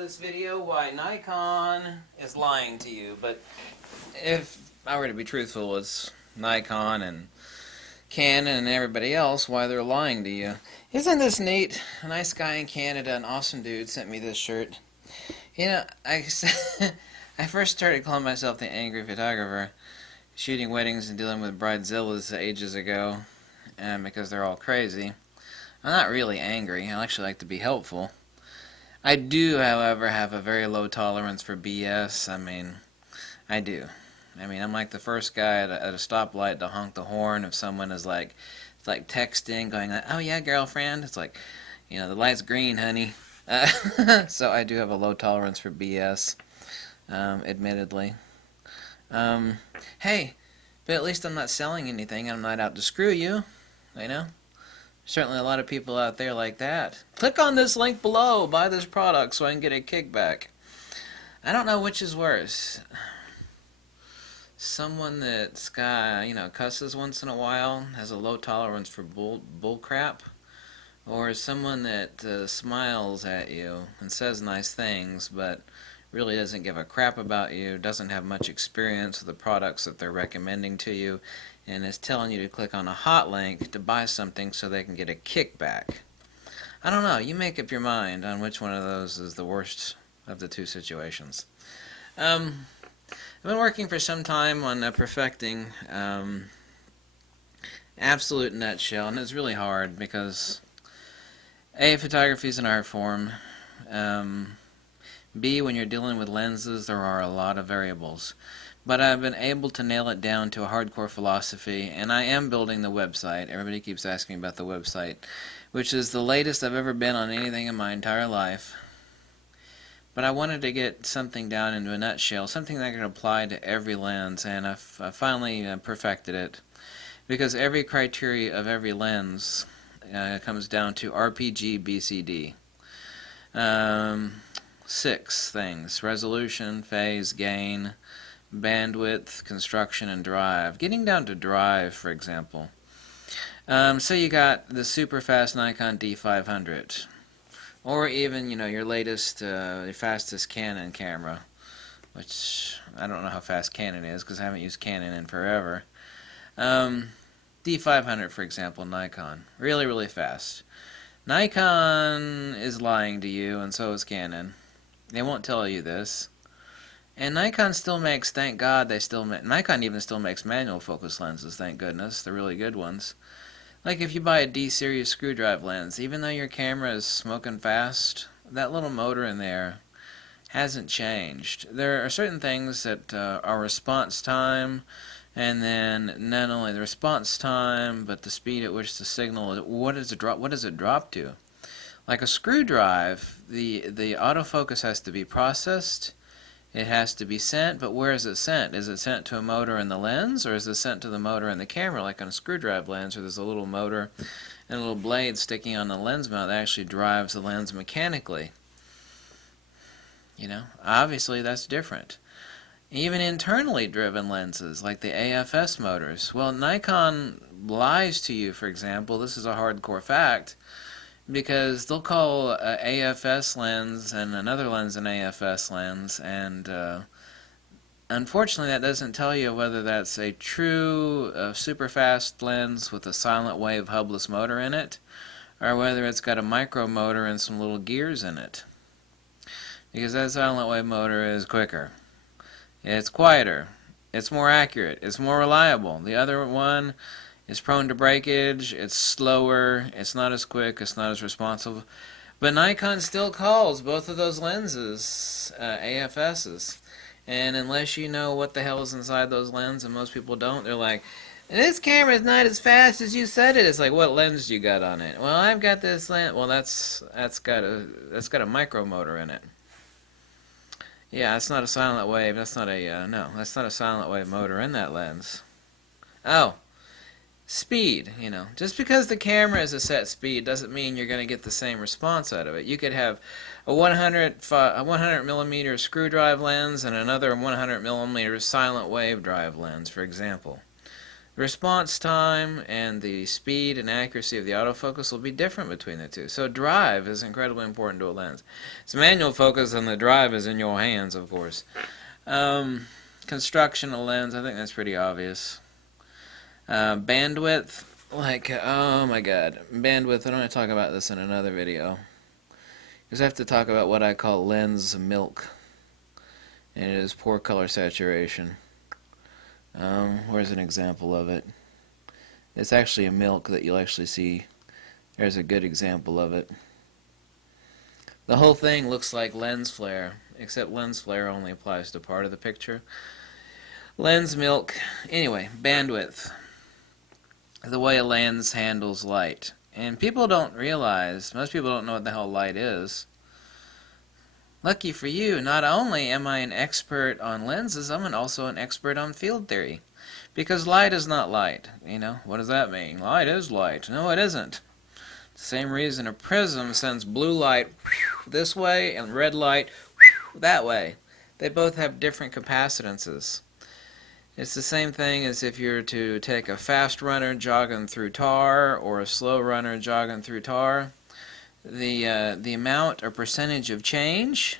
this video why Nikon is lying to you, but if I were to be truthful, it's Nikon and Canon and everybody else why they're lying to you. Isn't this neat? A nice guy in Canada, an awesome dude, sent me this shirt. You know, I first started calling myself the angry photographer, shooting weddings and dealing with bridezillas ages ago, because they're all crazy. I'm not really angry. I actually like to be helpful. I do, however, have a very low tolerance for BS. I do. I'm like the first guy at a stoplight to honk the horn if someone is like, it's like texting, going, "Oh yeah, girlfriend." It's like, the light's green, honey. So I do have a low tolerance for BS, admittedly. Hey, but at least I'm not selling anything. I'm not out to screw you, Certainly a lot of people out there like that. Click on this link below, buy this product so I can get a kickback. I don't know which is worse. Someone that's got, cusses once in a while, has a low tolerance for bull crap, or someone that smiles at you and says nice things, but really doesn't give a crap about you, doesn't have much experience with the products that they're recommending to you, and is telling you to click on a hot link to buy something so they can get a kickback. I don't know. You make up your mind on which one of those is the worst of the two situations. I've been working for some time on perfecting absolute nutshell, and it's really hard because A, photography is an art form. B, when you're dealing with lenses, there are a lot of variables. But I've been able to nail it down to a hardcore philosophy, and I am building the website. Everybody keeps asking me about the website, which is the latest I've ever been on anything in my entire life. But I wanted to get something down into a nutshell, something that I could apply to every lens, and I finally perfected it. Because every criteria of every lens comes down to RPG-BCD. 6 things: resolution, phase, gain, bandwidth, construction, and drive. Getting down to drive, for example. So you got the super fast Nikon D500, or even your latest, your fastest Canon camera, which I don't know how fast Canon is because I haven't used Canon in forever. D500, for example, Nikon, really, really fast. Nikon is lying to you, and so is Canon. They won't tell you this. And Nikon still makes, thank God, Nikon even still makes manual focus lenses, thank goodness, the really good ones. Like if you buy a D-series screw drive lens, even though your camera is smoking fast, that little motor in there hasn't changed. There are certain things that are response time, and then not only the response time, but the speed at which the signal, what does it drop to? Like a screw drive, the autofocus has to be processed. It has to be sent, but where is it sent? Is it sent to a motor in the lens, or is it sent to the motor in the camera, like on a screw drive lens, where there's a little motor and a little blade sticking on the lens mount that actually drives the lens mechanically? Obviously that's different. Even internally driven lenses, like the AFS motors. Well, Nikon lies to you, for example. This is a hardcore fact, because they'll call an AFS lens and another lens an AFS lens, and unfortunately that doesn't tell you whether that's a true super fast lens with a silent wave hubless motor in it, or whether it's got a micro motor and some little gears in it. Because that silent wave motor is quicker, it's quieter, it's more accurate, it's more reliable. The other one is prone to breakage, it's slower, it's not as quick, it's not as responsive. But Nikon still calls both of those lenses AFSs. And unless you know what the hell is inside those lenses, and most people don't, they're like, "This camera is not as fast as you said it." It's like, what lens you got on it? Well, I've got this lens. Well, that's got a micro motor in it. Yeah, that's not a silent wave. That's not a that's not a silent wave motor in that lens. Oh. Speed, just because the camera is a set speed doesn't mean you're going to get the same response out of it. You could have a 100 millimeter screw drive lens and another 100 millimeter silent wave drive lens, for example. response time and the speed and accuracy of the autofocus will be different between the two. So drive is incredibly important to a lens. It's manual focus and the drive is in your hands, of course. Construction of lens, I think that's pretty obvious. Bandwidth, like, oh my god, bandwidth, I don't want to talk about this in another video. Because I have to talk about what I call lens milk. And it is poor color saturation. Where's an example of it? It's actually a milk that you'll actually see. There's a good example of it. The whole thing looks like lens flare, except lens flare only applies to part of the picture. Lens milk. Anyway, bandwidth. The way a lens handles light. And people don't realize, most people don't know what the hell light is. Lucky for you, not only am I an expert on lenses, I'm also an expert on field theory. Because light is not light. You know, what does that mean? Light is light. No, it isn't. The same reason a prism sends blue light this way and red light that way. They both have different capacitances. It's the same thing as if you were to take a fast runner jogging through tar or a slow runner jogging through tar. The amount or percentage of change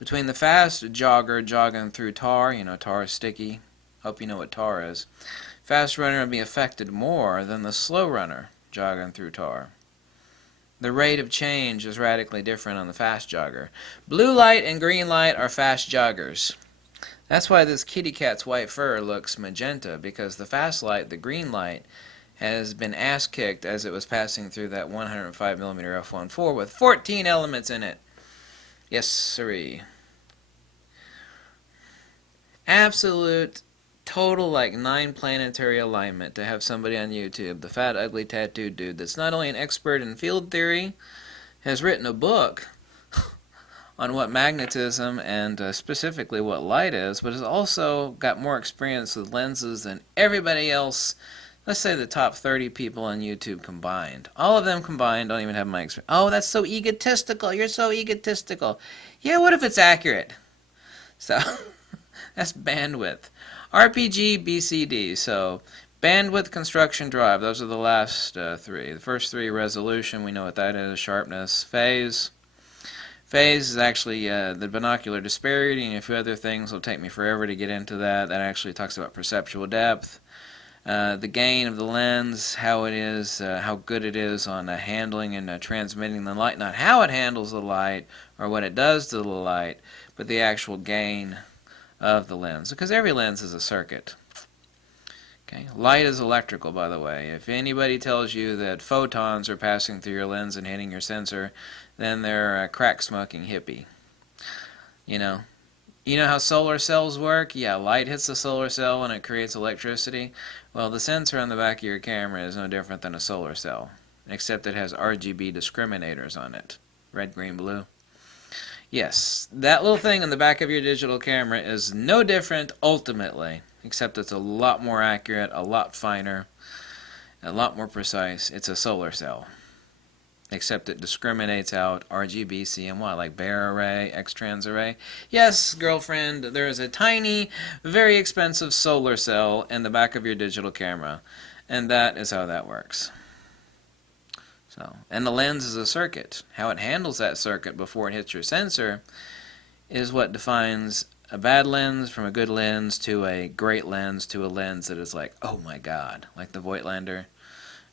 between the fast jogger jogging through tar, you know, tar is sticky. Hope you know what tar is. Fast runner will be affected more than the slow runner jogging through tar. The rate of change is radically different on the fast jogger. Blue light and green light are fast joggers. That's why this kitty cat's white fur looks magenta, because the fast light, the green light, has been ass-kicked as it was passing through that 105mm f1.4 with 14 elements in it. Yes, sirree. Absolute, total, like 9 planetary alignment to have somebody on YouTube, the fat, ugly, tattooed dude that's not only an expert in field theory, has written a book on what magnetism and specifically what light is, but has also got more experience with lenses than everybody else. Let's say the top 30 people on YouTube combined. All of them combined don't even have my experience. Oh, that's so egotistical. You're so egotistical. Yeah, what if it's accurate? So, that's bandwidth. RPG-BCD. So, bandwidth, construction, drive. Those are the last 3. The first 3, resolution. We know what that is. Sharpness. Phase. Phase is actually the binocular disparity, and a few other things. Will take me forever to get into that. That actually talks about perceptual depth. The gain of the lens, how it is, how good it is on handling and transmitting the light. Not how it handles the light or what it does to the light, but the actual gain of the lens. Because every lens is a circuit. Okay. Light is electrical, by the way. If anybody tells you that photons are passing through your lens and hitting your sensor, then they're a crack-smoking hippie. You know how solar cells work? Yeah, light hits the solar cell and it creates electricity. Well, the sensor on the back of your camera is no different than a solar cell, except it has RGB discriminators on it. Red, green, blue. Yes, that little thing on the back of your digital camera is no different ultimately, except it's a lot more accurate, a lot finer, a lot more precise. It's a solar cell. Except it discriminates out RGB, CMY, like bare array, X-trans array. Yes, girlfriend, there is a tiny, very expensive solar cell in the back of your digital camera. And that is how that works. So, and the lens is a circuit. How it handles that circuit before it hits your sensor is what defines a bad lens from a good lens to a great lens to a lens that is like, oh my god, like the Voigtlander.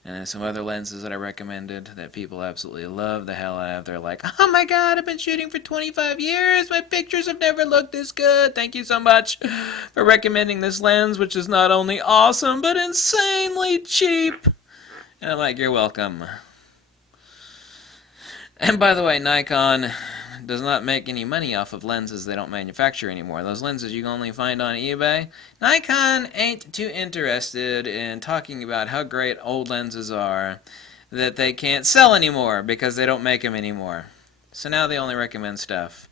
And then some other lenses that I recommended that people absolutely love the hell out of. They're like, oh my god, I've been shooting for 25 years. My pictures have never looked this good. Thank you so much for recommending this lens, which is not only awesome, but insanely cheap. And I'm like, you're welcome. And by the way, Nikon does not make any money off of lenses they don't manufacture anymore. Those lenses you can only find on eBay. Nikon ain't too interested in talking about how great old lenses are that they can't sell anymore because they don't make them anymore. So now they only recommend stuff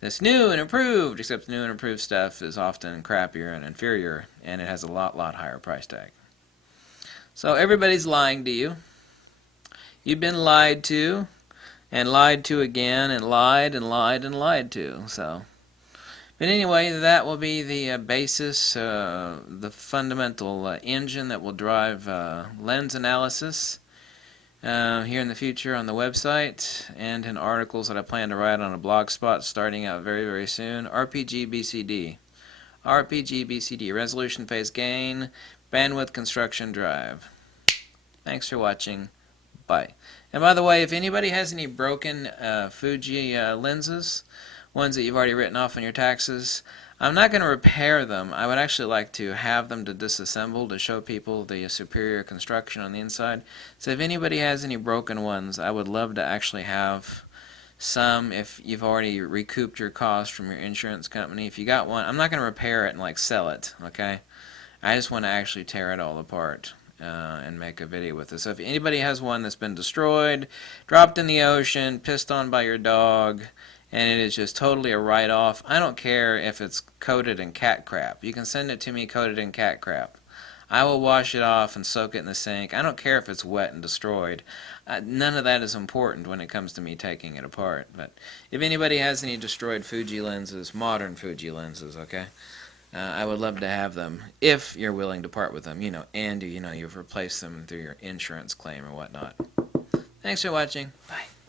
that's new and improved, except new and improved stuff is often crappier and inferior, and it has a lot higher price tag. So everybody's lying to you. You've been lied to. And lied to again, and lied and lied and lied to. So, But anyway, that will be the basis, the fundamental engine that will drive lens analysis here in the future on the website and in articles that I plan to write on a blog spot starting out very, very soon. RPG-BCD. RPG-BCD, resolution phase gain, bandwidth construction drive. Thanks for watching. Bye. And by the way, if anybody has any broken Fuji lenses, ones that you've already written off on your taxes, I'm not going to repair them. I would actually like to have them to disassemble to show people the superior construction on the inside. So if anybody has any broken ones, I would love to actually have some if you've already recouped your cost from your insurance company. If you got one, I'm not going to repair it and like sell it, okay? I just want to actually tear it all apart and make a video with it. So if anybody has one that's been destroyed, dropped in the ocean, pissed on by your dog, and it is just totally a write-off, I don't care if it's coated in cat crap. You can send it to me coated in cat crap. I will wash it off and soak it in the sink. I don't care if it's wet and destroyed. None of that is important when it comes to me taking it apart. But if anybody has any destroyed Fuji lenses, modern Fuji lenses, okay, I would love to have them if you're willing to part with them, and you've replaced them through your insurance claim or whatnot. Thanks for watching. Bye.